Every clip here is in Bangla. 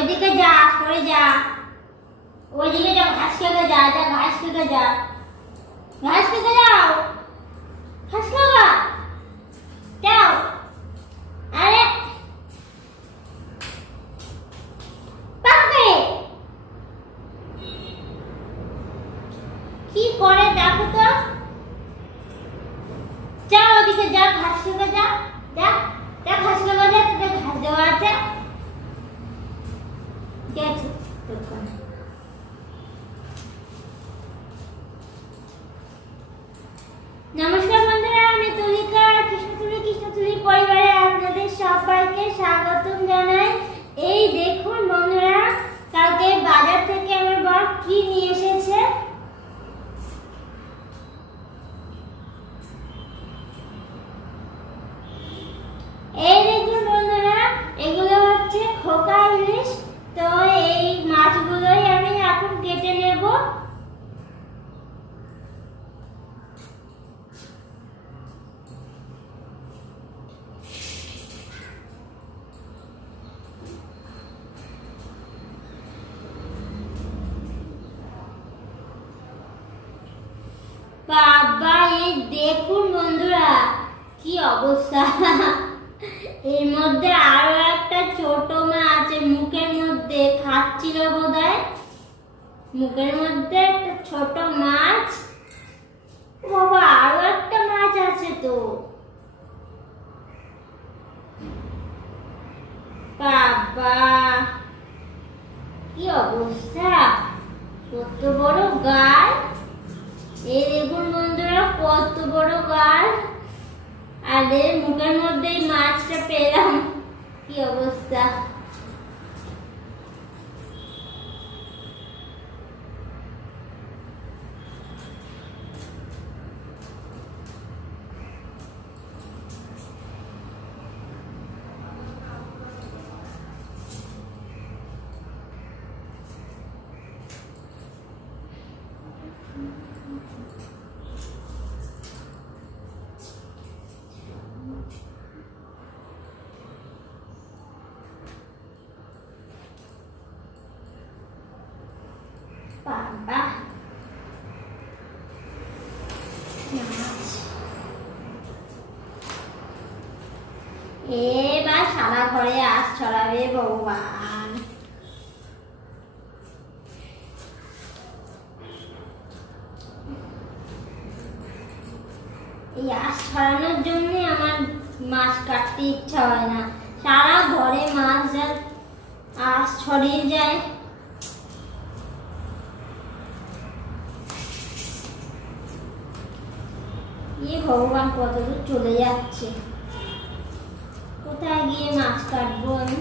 ওইদিকে যা সরে যা। ওইদিকে যা, ঘাস খেতে যা যা, ঘাস খেতে যা। ঘাস খেতে যাও। ঘাস খাওয়া যাও আরে পাকবে কি করে দেখো তো যা ওদিকে যা ঘাস খেতে যা যা যা ঘাস খেতে যা তোদের ঘাস দেওয়া আছে গেছে তখন নমস্কার বন্ধুরা আমি তুলিকা কৃষ্ণতুলি কৃষ্ণতুলি পরিবারে আপনাদের সবাইকে স্বাগতম জানাই এই দেখুন বন্ধুরা কালকে বাজার থেকে আমার বর কি নিয়ে এসেছে এই দেখুন বন্ধুরা এগুলো হচ্ছে খোকা ইলিশ তো এই মাছগুলোই আমি এখন কেটে নেব। বাবা, এই দেখুন বন্ধুরা, কি অবস্থা। এর মধ্যে আরও খাচ্ছিল বোধহয় মুখের মধ্যে একটা ছোট মাছ। বাবা, আরও একটা মাছ আছে তো। বাবা, কি অবস্থা? কত বড় গাল এই দেখুন বন্ধুরা, কত বড় গাল আর, মুখের মধ্যেই মাছটা পেলাম। কি অবস্থা বাবা মাছ এবার সারা ঘরে আস ছড়াবে ভগবান। এই আঁশ ছড়ানোর জন্য আমার মাছ কাটতে ইচ্ছা হয় না। সারা ঘরে মাছ যা আঁশ ছড়িয়ে যায়। ইয়ে ভগবান কতদূর চলে যাচ্ছে। কোথায় গিয়ে মাছ কাটবো আমি?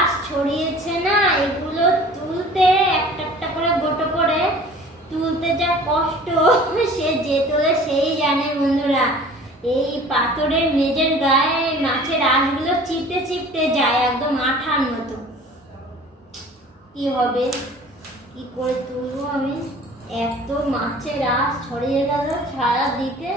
ঘাস ছড়িয়েছে না, এগুলো তুলতে একটা একটা করে গোটো করে তুলতে যা কষ্ট, সে যে তোলে সেই জানে বন্ধুরা। এই পাথরের মেজের গায়ে মাছের আঁশগুলো চিপতে চিপতে যায়, একদম আঠার মতো। কি হবে? কি করে তুলবো আমি? এত মাছের আঁশ ছড়িয়ে গেল সারা দিকে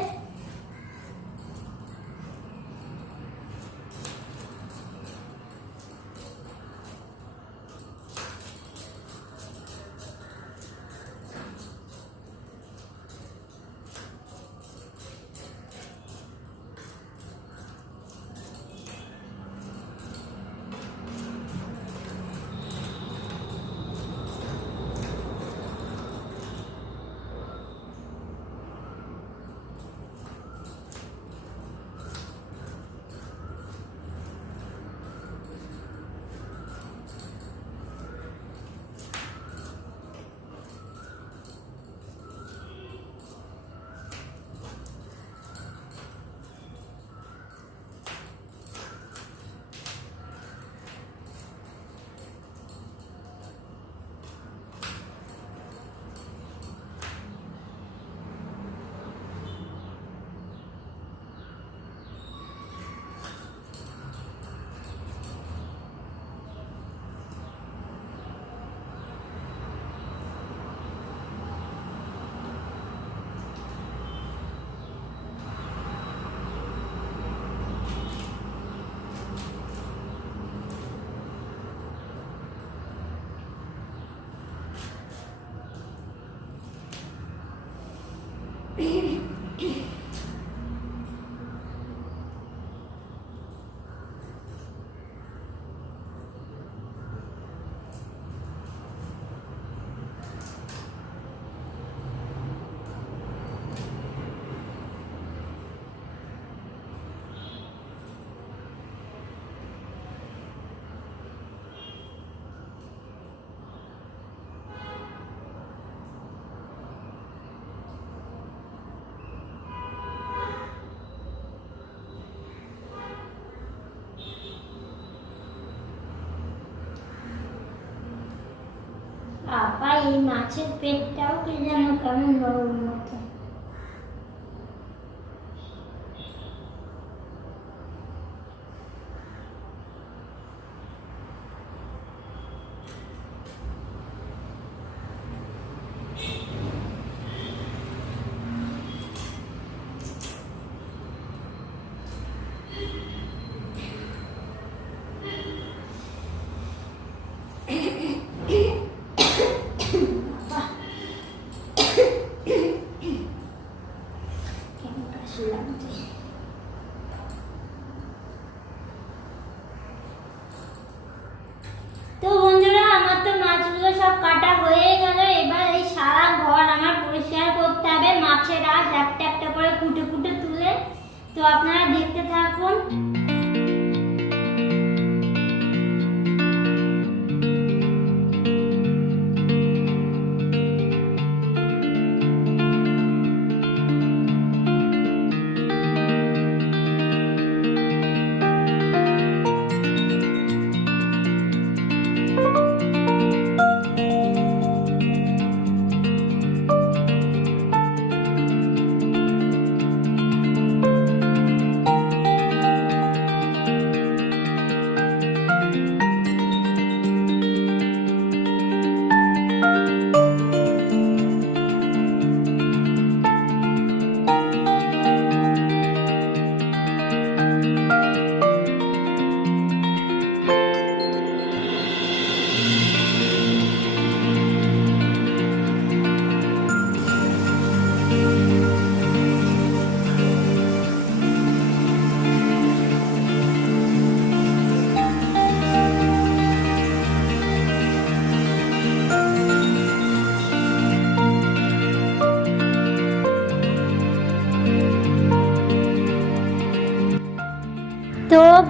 বাবা এই মাছের পেটটাও কি যেন কেমন বড় মতো কেমন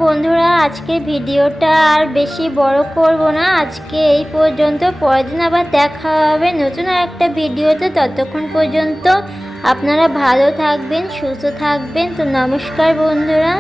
বন্ধুরা আজকে ভিডিওটা আর বেশি বড় করব না। আজকে এই পর্যন্ত, পরের দিন আবার দেখা হবে নতুন একটা ভিডিওতে। ততক্ষণ পর্যন্ত আপনারা ভালো থাকবেন, সুস্থ থাকবেন। তো নমস্কার বন্ধুরা।